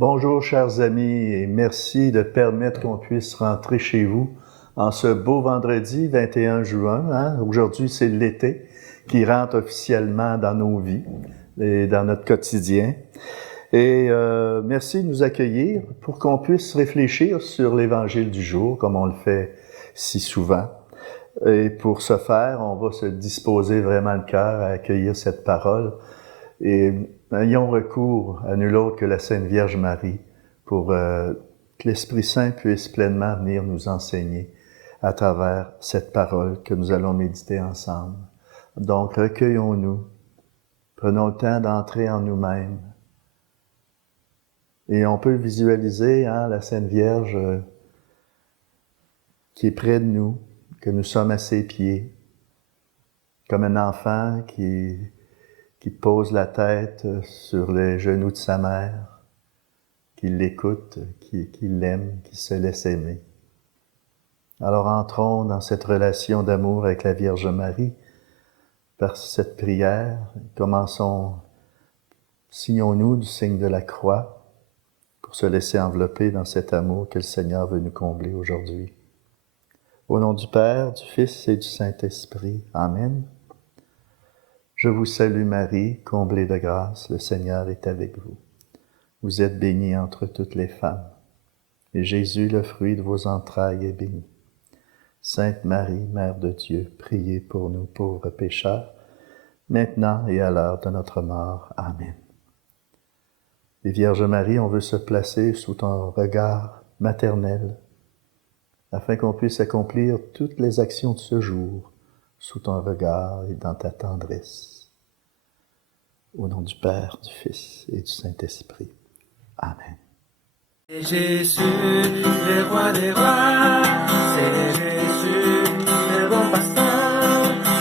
Bonjour chers amis et merci de permettre qu'on puisse rentrer chez vous en ce beau vendredi 21 juin. Aujourd'hui, c'est l'été qui rentre officiellement dans nos vies et dans notre quotidien. Et merci de nous accueillir pour qu'on puisse réfléchir sur l'Évangile du jour, comme on le fait si souvent. Et pour ce faire, on va se disposer vraiment le cœur à accueillir cette parole. Et ayons recours à nul autre que la Sainte Vierge Marie pour que l'Esprit Saint puisse pleinement venir nous enseigner à travers cette parole que nous allons méditer ensemble. Donc, recueillons-nous, prenons le temps d'entrer en nous-mêmes. Et on peut visualiser la Sainte Vierge qui est près de nous, que nous sommes à ses pieds, comme un enfant qui pose la tête sur les genoux de sa mère, qui l'écoute, qui l'aime, qui se laisse aimer. Alors entrons dans cette relation d'amour avec la Vierge Marie par cette prière. Signons-nous du signe de la croix pour se laisser envelopper dans cet amour que le Seigneur veut nous combler aujourd'hui. Au nom du Père, du Fils et du Saint-Esprit. Amen. Je vous salue Marie, comblée de grâce, le Seigneur est avec vous. Vous êtes bénie entre toutes les femmes, et Jésus, le fruit de vos entrailles, est béni. Sainte Marie, Mère de Dieu, priez pour nous pauvres pécheurs, maintenant et à l'heure de notre mort. Amen. Et Vierge Marie, on veut se placer sous ton regard maternel, afin qu'on puisse accomplir toutes les actions de ce jour, sous ton regard et dans ta tendresse. Au nom du Père, du Fils et du Saint-Esprit. Amen. C'est Jésus, le roi des rois, c'est Jésus, le bon pasteur.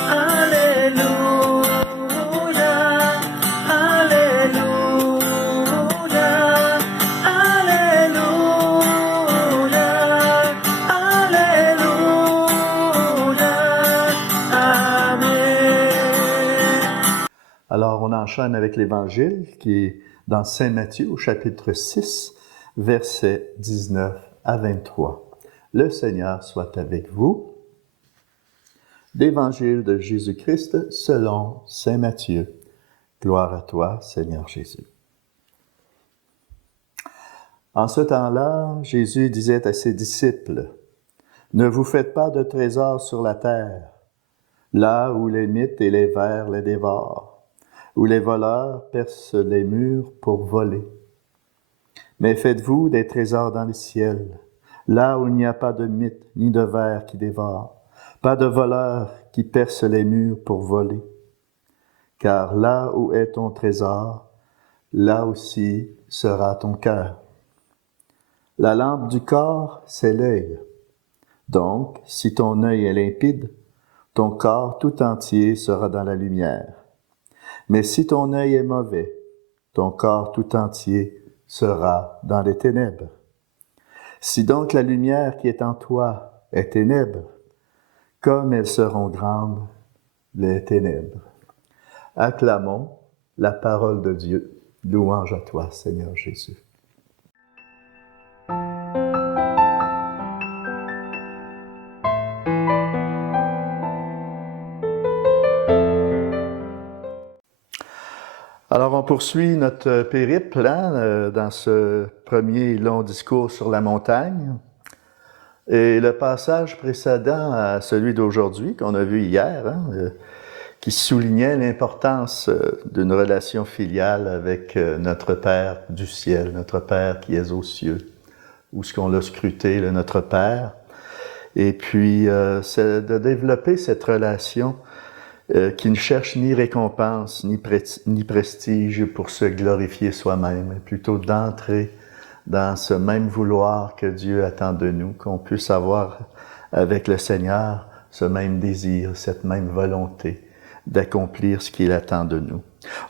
Alléluia, Alléluia, Alléluia, Alléluia, Amen. Alors, on enchaîne avec l'Évangile qui est dans Saint Matthieu au chapitre 6, versets 19 à 23. Le Seigneur soit avec vous. L'Évangile de Jésus-Christ selon Saint Matthieu. Gloire à toi, Seigneur Jésus. En ce temps-là, Jésus disait à ses disciples, « Ne vous faites pas de trésors sur la terre, là où les mythes et les vers les dévorent, où les voleurs percent les murs pour voler. Mais faites-vous des trésors dans le ciel, là où il n'y a pas de mythes ni de vers qui dévorent, pas de voleurs qui percent les murs pour voler. Car là où est ton trésor, là aussi sera ton cœur. La lampe du corps, c'est l'œil. Donc, si ton œil est limpide, ton corps tout entier sera dans la lumière. Mais si ton œil est mauvais, ton corps tout entier sera dans les ténèbres. Si donc la lumière qui est en toi est ténèbres, comme elles seront grandes, les ténèbres. » Acclamons la parole de Dieu. Louange à toi, Seigneur Jésus. Alors, on poursuit notre périple dans ce premier long discours sur la montagne. Et le passage précédent à celui d'aujourd'hui, qu'on a vu hier, qui soulignait l'importance d'une relation filiale avec notre Père du ciel, notre Père qui est aux cieux, où ce qu'on l'a scruté, notre Père. Et puis, c'est de développer cette relation qui ne cherche ni récompense, ni prestige pour se glorifier soi-même, mais plutôt d'entrer dans ce même vouloir que Dieu attend de nous, qu'on puisse avoir avec le Seigneur ce même désir, cette même volonté d'accomplir ce qu'il attend de nous.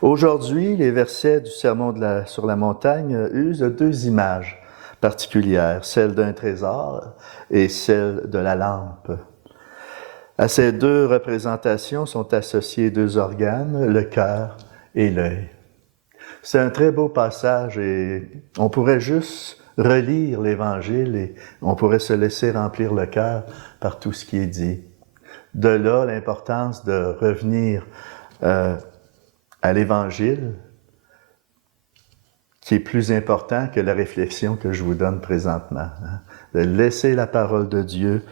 Aujourd'hui, les versets du Sermon sur la montagne usent de deux images particulières, celle d'un trésor et celle de la lampe. À ces deux représentations sont associés deux organes, le cœur et l'œil. C'est un très beau passage et on pourrait juste relire l'Évangile et on pourrait se laisser remplir le cœur par tout ce qui est dit. De là, l'importance de revenir à l'Évangile, qui est plus important que la réflexion que je vous donne présentement. De laisser la parole de Dieu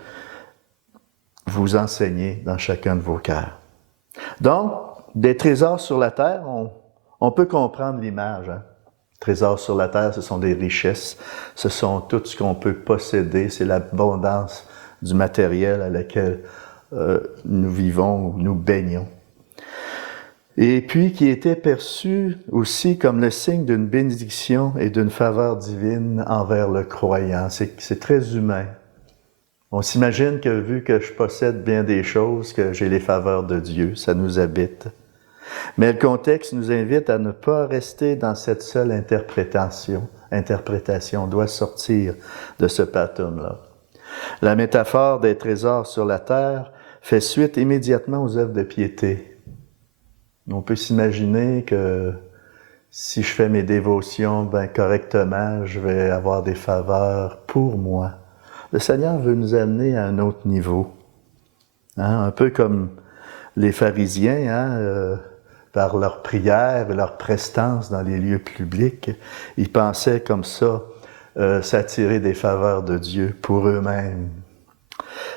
vous enseigner dans chacun de vos cœurs. Donc, des trésors sur la terre, on peut comprendre l'image. Trésors sur la terre, ce sont des richesses, ce sont tout ce qu'on peut posséder, c'est l'abondance du matériel à laquelle nous vivons, nous baignons. Et puis qui était perçu aussi comme le signe d'une bénédiction et d'une faveur divine envers le croyant. C'est très humain. On s'imagine que vu que je possède bien des choses, que j'ai les faveurs de Dieu, ça nous habite. Mais le contexte nous invite à ne pas rester dans cette seule interprétation. On doit sortir de ce pattern-là. La métaphore des trésors sur la terre fait suite immédiatement aux œuvres de piété. On peut s'imaginer que si je fais mes dévotions correctement, je vais avoir des faveurs pour moi. Le Seigneur veut nous amener à un autre niveau. Un peu comme les pharisiens, par leur prière et leur prestance dans les lieux publics, ils pensaient comme ça s'attirer des faveurs de Dieu pour eux-mêmes.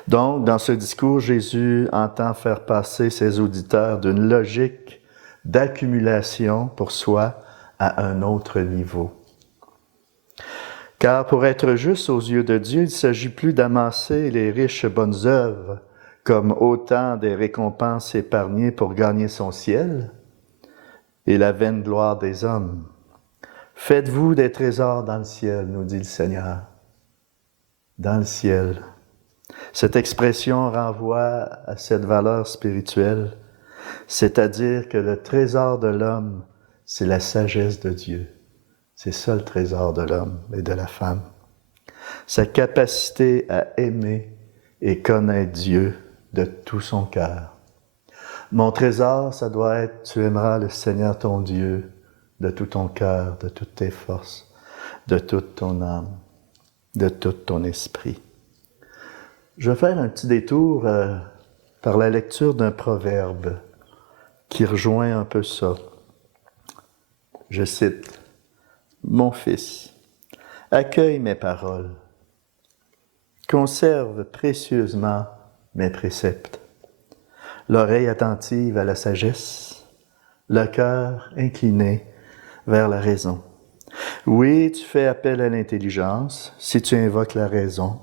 Donc, dans ce discours, Jésus entend faire passer ses auditeurs d'une logique d'accumulation pour soi à un autre niveau. Car pour être juste aux yeux de Dieu, il ne s'agit plus d'amasser les riches bonnes œuvres comme autant des récompenses épargnées pour gagner son ciel et la vaine gloire des hommes. Faites-vous des trésors dans le ciel, nous dit le Seigneur. Dans le ciel. Cette expression renvoie à cette valeur spirituelle, c'est-à-dire que le trésor de l'homme, c'est la sagesse de Dieu. C'est ça le trésor de l'homme et de la femme. Sa capacité à aimer et connaître Dieu de tout son cœur. Mon trésor, ça doit être, tu aimeras le Seigneur ton Dieu de tout ton cœur, de toutes tes forces, de toute ton âme, de tout ton esprit. Je vais faire un petit détour par la lecture d'un proverbe qui rejoint un peu ça. Je cite, « Mon fils, accueille mes paroles, conserve précieusement mes préceptes, l'oreille attentive à la sagesse, le cœur incliné vers la raison. Oui, tu fais appel à l'intelligence si tu invoques la raison,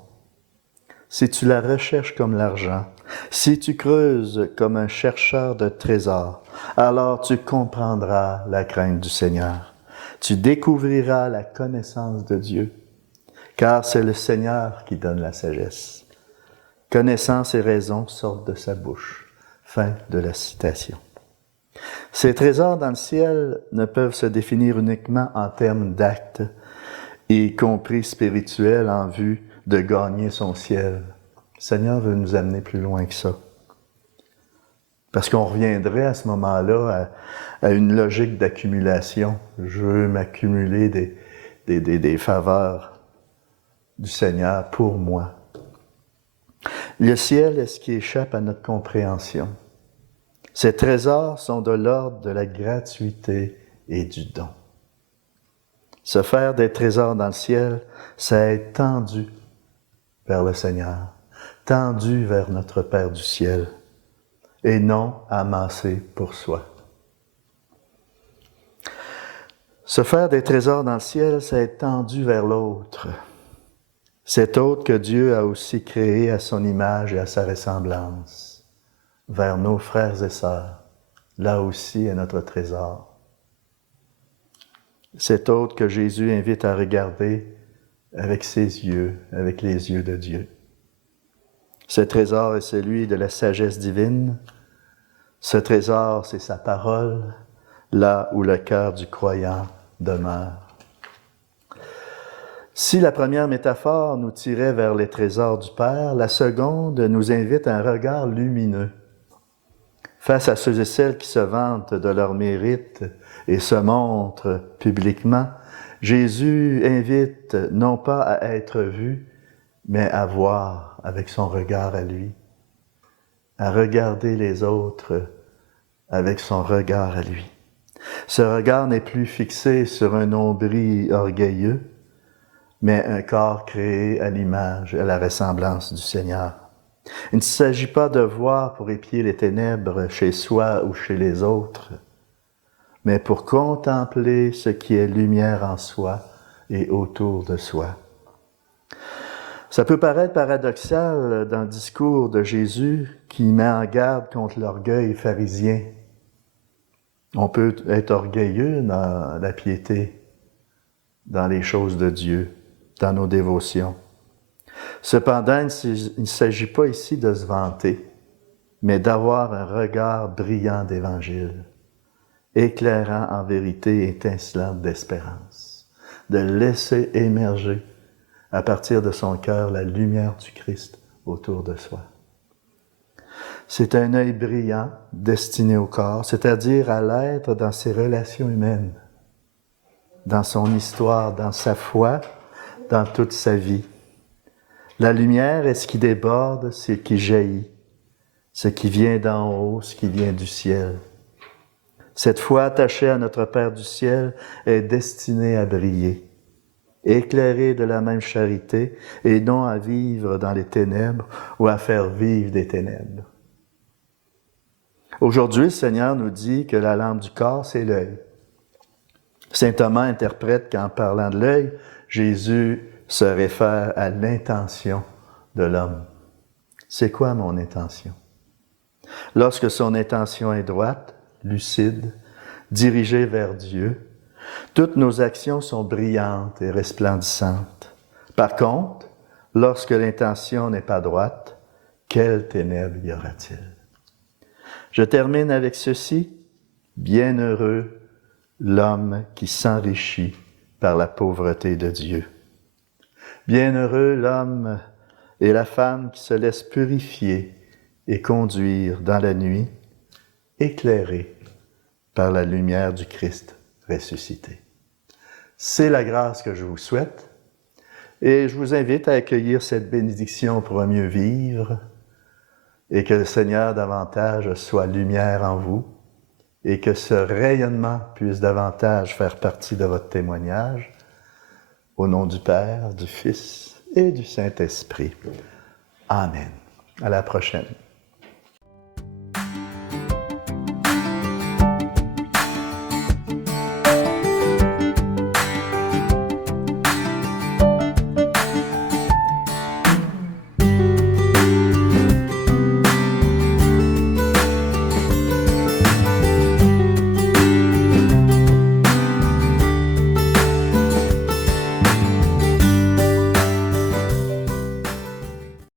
si tu la recherches comme l'argent, si tu creuses comme un chercheur de trésors, alors tu comprendras la crainte du Seigneur. Tu découvriras la connaissance de Dieu, car c'est le Seigneur qui donne la sagesse. Connaissance et raison sortent de sa bouche. » Fin de la citation. Ces trésors dans le ciel ne peuvent se définir uniquement en termes d'actes, y compris spirituels en vue de gagner son ciel. Le Seigneur veut nous amener plus loin que ça. Parce qu'on reviendrait à ce moment-là à une logique d'accumulation. Je veux m'accumuler des faveurs du Seigneur pour moi. Le ciel est ce qui échappe à notre compréhension. Ces trésors sont de l'ordre de la gratuité et du don. Se faire des trésors dans le ciel, c'est être tendu vers le Seigneur, tendu vers notre Père du ciel, et non amassé pour soi. Se faire des trésors dans le ciel, c'est être tendu vers l'autre, cet autre que Dieu a aussi créé à son image et à sa ressemblance, vers nos frères et sœurs. Là aussi est notre trésor. Cet autre que Jésus invite à regarder avec ses yeux, avec les yeux de Dieu. Ce trésor est celui de la sagesse divine. Ce trésor, c'est sa parole, là où le cœur du croyant demeure. Si la première métaphore nous tirait vers les trésors du Père, la seconde nous invite à un regard lumineux. face à ceux et celles qui se vantent de leur mérite et se montrent publiquement, Jésus invite non pas à être vu, mais à voir avec son regard à lui, à regarder les autres avec son regard à lui. Ce regard n'est plus fixé sur un nombril orgueilleux, mais un corps créé à l'image et à la ressemblance du Seigneur. Il ne s'agit pas de voir pour épier les ténèbres chez soi ou chez les autres, mais pour contempler ce qui est lumière en soi et autour de soi. Ça peut paraître paradoxal dans le discours de Jésus qui met en garde contre l'orgueil pharisien. On peut être orgueilleux dans la piété, dans les choses de Dieu, dans nos dévotions. Cependant, il ne s'agit pas ici de se vanter, mais d'avoir un regard brillant d'Évangile, éclairant en vérité étincelante d'espérance, de laisser émerger à partir de son cœur la lumière du Christ autour de soi. C'est un œil brillant destiné au corps, c'est-à-dire à l'être dans ses relations humaines, dans son histoire, dans sa foi, dans toute sa vie. La lumière est ce qui déborde, ce qui jaillit, ce qui vient d'en haut, ce qui vient du ciel. Cette foi attachée à notre Père du ciel est destinée à briller, éclairée de la même charité et non à vivre dans les ténèbres ou à faire vivre des ténèbres. Aujourd'hui, le Seigneur nous dit que la lampe du corps, c'est l'œil. Saint Thomas interprète qu'en parlant de l'œil, Jésus se réfère à l'intention de l'homme. C'est quoi mon intention? Lorsque son intention est droite, lucide, dirigée vers Dieu, toutes nos actions sont brillantes et resplendissantes. Par contre, lorsque l'intention n'est pas droite, quelles ténèbres y aura-t-il? Je termine avec ceci. Bienheureux l'homme qui s'enrichit par la pauvreté de Dieu. Bienheureux l'homme et la femme qui se laissent purifier et conduire dans la nuit, éclairés par la lumière du Christ ressuscité. C'est la grâce que je vous souhaite et je vous invite à accueillir cette bénédiction pour un mieux vivre et que le Seigneur davantage soit lumière en vous et que ce rayonnement puisse davantage faire partie de votre témoignage. Au nom du Père, du Fils et du Saint-Esprit. Amen. À la prochaine.